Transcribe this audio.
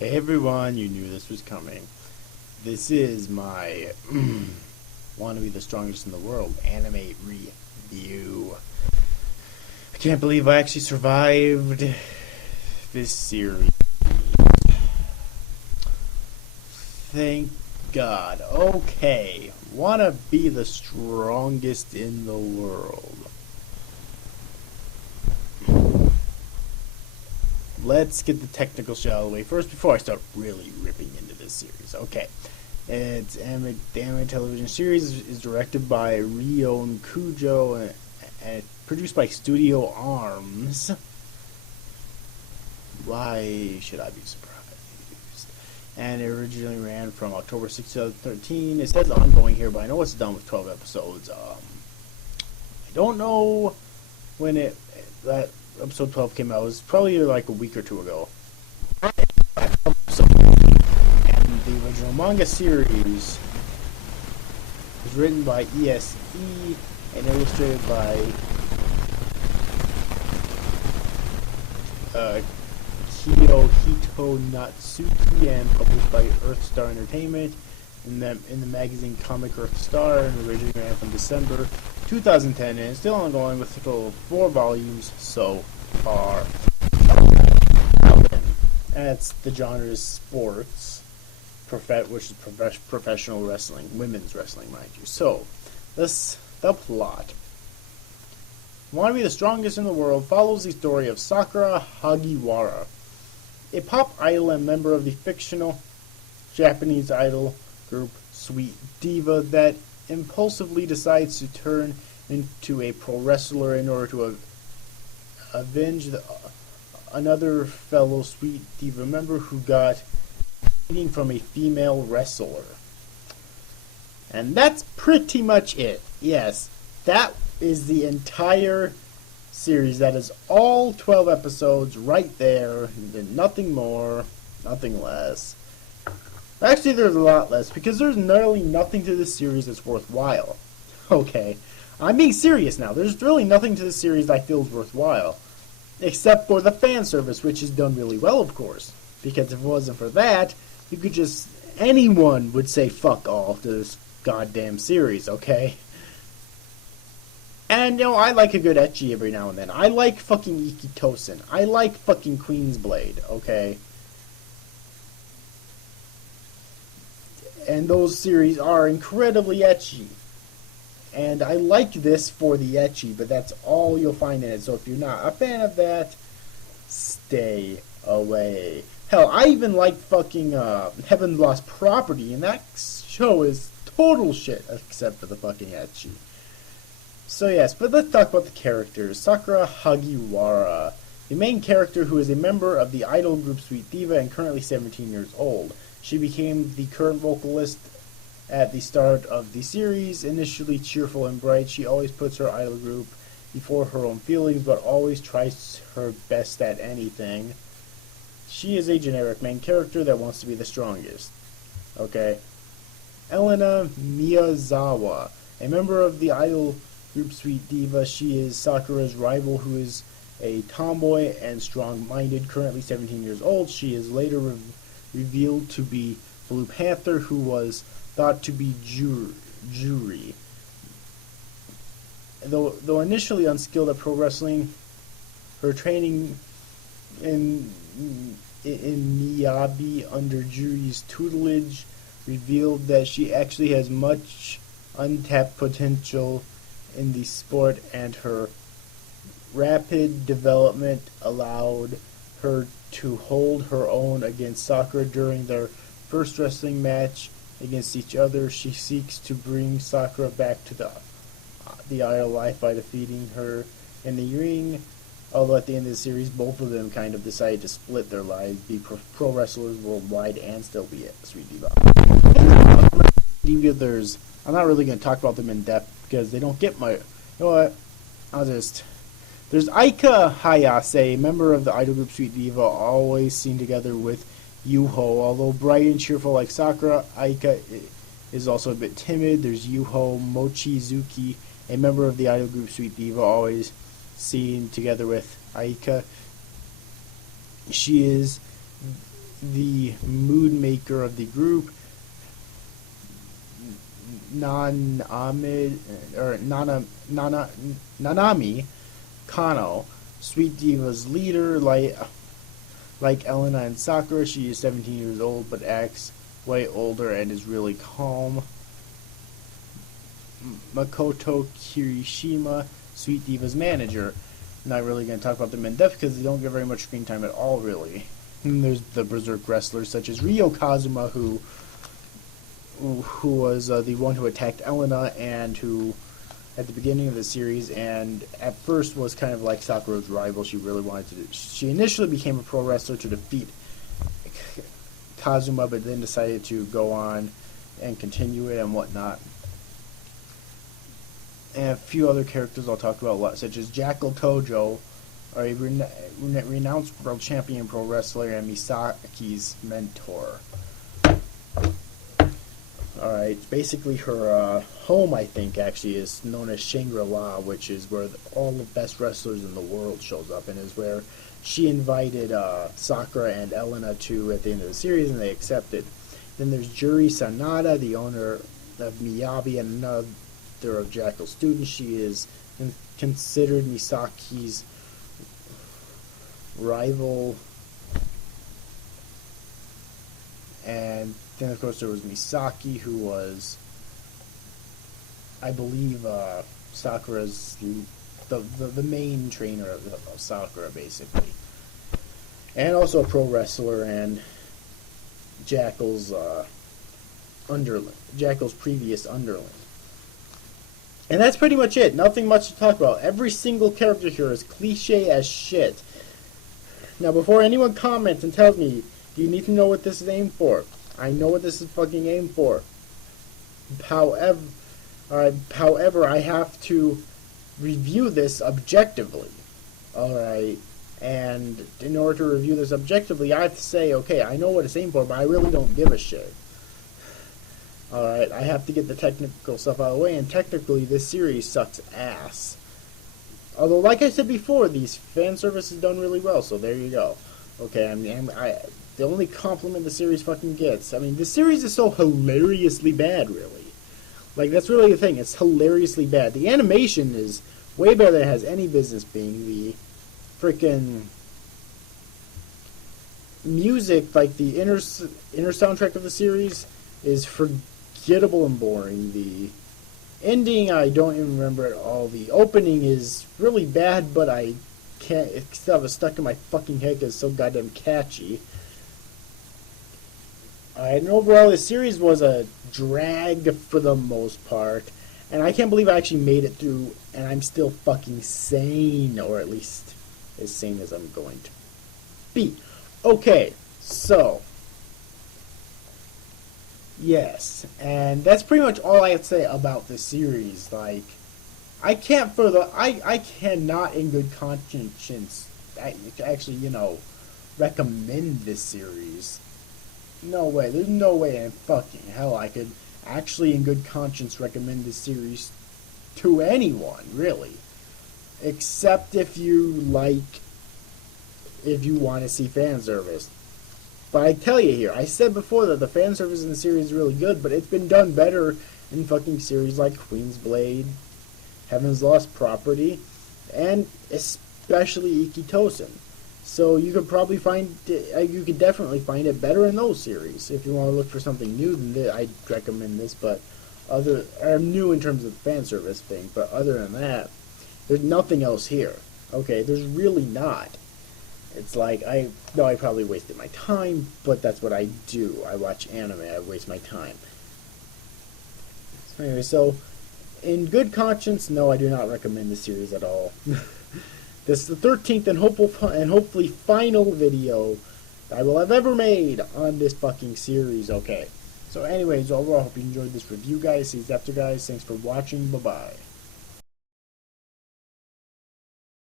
Hey everyone, you knew this was coming. This is my Want to Be the Strongest in the World anime review. I can't believe I actually survived this series. Thank God. Okay, want to be the strongest in the world. Let's get the technical shit out of the way first before I start really ripping into this series. Okay. It's the anime television series is directed by Rion Kujo and produced by Studio Arms. Why should I be surprised? And it originally ran from October 6, 2013. It says ongoing here, but I know it's done with 12 episodes. I don't know when that episode 12 came out. It was probably like a week or two ago. And the original manga series was written by ESE and illustrated by Kiyohito Natsuki and published by Earthstar Entertainment in the magazine Comic Earthstar, and originally ran from December 2010 and it's still ongoing with a total of 4 volumes so far. That's the genre is sports, which is professional wrestling, women's wrestling, mind you. So, the plot. Want to Be the Strongest in the World follows the story of Sakura Hagiwara, a pop idol and member of the fictional Japanese idol group Sweet Diva that impulsively decides to turn into a pro wrestler in order to avenge another fellow Sweet Diva member who got beating from a female wrestler. And that's pretty much it. Yes, that is the entire series. That is all 12 episodes right there. Nothing more, nothing less. Actually, there's a lot less because there's nearly nothing to this series that's worthwhile. Okay, I'm being serious now. There's really nothing to this series I feel is worthwhile. Except for the fan service, which is done really well, of course. Because if it wasn't for that, you could just... anyone would say fuck all to this goddamn series, okay? And, you know, I like a good ecchi every now and then. I like fucking Ikitosen. I like fucking Queensblade, okay? And those series are incredibly ecchi. And I like this for the ecchi, but that's all you'll find in it. So if you're not a fan of that, stay away. Hell, I even like fucking Heaven's Lost Property, and that show is total shit, except for the fucking ecchi. So yes, but let's talk about the characters. Sakura Hagiwara, the main character who is a member of the idol group Sweet Diva and currently 17 years old. She became the current vocalist at the start of the series. Initially cheerful and bright, she always puts her idol group before her own feelings, but always tries her best at anything. She is a generic main character that wants to be the strongest. Okay. Elena Miyazawa, a member of the idol group Sweet Diva. She is Sakura's rival, who is a tomboy and strong-minded, currently 17 years old. She is later revealed to be Blue Panther, who was thought to be Juri. Though initially unskilled at pro wrestling, her training in Miyabi under Juri's tutelage revealed that she actually has much untapped potential in the sport, and her rapid development allowed her to hold her own against Sakura during their first wrestling match against each other. She seeks to bring Sakura back to the idol life by defeating her in the ring, although at the end of the series both of them kind of decided to split their lives, be pro wrestlers worldwide and still be a Sweet Diva. I'm not really going to talk about them in depth because they don't get my... You know what? There's Aika Hayase, member of the idol group Sweet Diva, always seen together with Yuho. Although bright and cheerful like Sakura, Aika is also a bit timid. There's Yuho Mochizuki, a member of the idol group Sweet Diva, always seen together with Aika. She is the mood maker of the group, Nanami Kano, Sweet Diva's leader. Like Elena and Sakura, she is 17 years old but acts way older and is really calm. Makoto Kirishima, Sweet Diva's manager. Not really going to talk about them in depth because they don't get very much screen time at all, really. And there's the Berserk wrestlers such as Ryo Kazuma, who was the one who attacked Elena and who, at the beginning of the series, and at first was kind of like Sakura's rival. She really wanted to. She initially became a pro wrestler to defeat Kazuma, but then decided to go on and continue it and whatnot. And a few other characters I'll talk about a lot, such as Jackal Tojo, a renounced world champion pro wrestler and Misaki's mentor. Alright, basically her home, I think, actually is known as Shangri-La, which is where all the best wrestlers in the world shows up, and is where she invited Sakura and Elena to at the end of the series, and they accepted. Then there's Juri Sanada, the owner of Miyabi, and another of Jackal's students. She is considered Misaki's rival. And then, of course, there was Misaki, who was, I believe, Sakura's the main trainer of Sakura, basically, and also a pro wrestler and Jackal's underling, Jackal's previous underling. And that's pretty much it. Nothing much to talk about. Every single character here is cliche as shit. Now, before anyone comments and tells me, do you need to know what this is aimed for? I know what this is fucking aimed for. However, I have to review this objectively. Alright? And in order to review this objectively, I have to say, okay, I know what it's aimed for, but I really don't give a shit. Alright, I have to get the technical stuff out of the way, and technically this series sucks ass. Although, like I said before, these fan service is done really well, so there you go. Okay, the only compliment the series fucking gets. I mean, this series is so hilariously bad, really. Like, that's really the thing, it's hilariously bad. The animation is way better than it has any business being. The frickin' music, like the inner soundtrack of the series, is forgettable and boring. The ending, I don't even remember at all. The opening is really bad, but I can't, it still have it stuck in my fucking head because it's so goddamn catchy. And overall, the series was a drag for the most part, and I can't believe I actually made it through, and I'm still fucking sane, or at least as sane as I'm going to be. Okay, so yes, and that's pretty much all I have to say about the series. Like, I cannot in good conscience actually, recommend this series. No way, there's no way in fucking hell I could actually in good conscience recommend this series to anyone, really. Except if you want to see fan service. But I tell you here, I said before that the fan service in the series is really good, but it's been done better in fucking series like Queen's Blade, Heaven's Lost Property, and especially Ikitosen. So you could probably you could definitely find it better in those series. If you want to look for something new, then I'd recommend this. But new in terms of the fan service thing. But other than that, there's nothing else here. Okay, there's really not. It's like, I probably wasted my time, but that's what I do. I watch anime, I waste my time. So anyway, so, in good conscience, no, I do not recommend this series at all. This is the 13th and hopefully final video that I will have ever made on this fucking series. Okay, so anyways, overall, I hope you enjoyed this review, guys. See you after, guys. Thanks for watching. Bye-bye.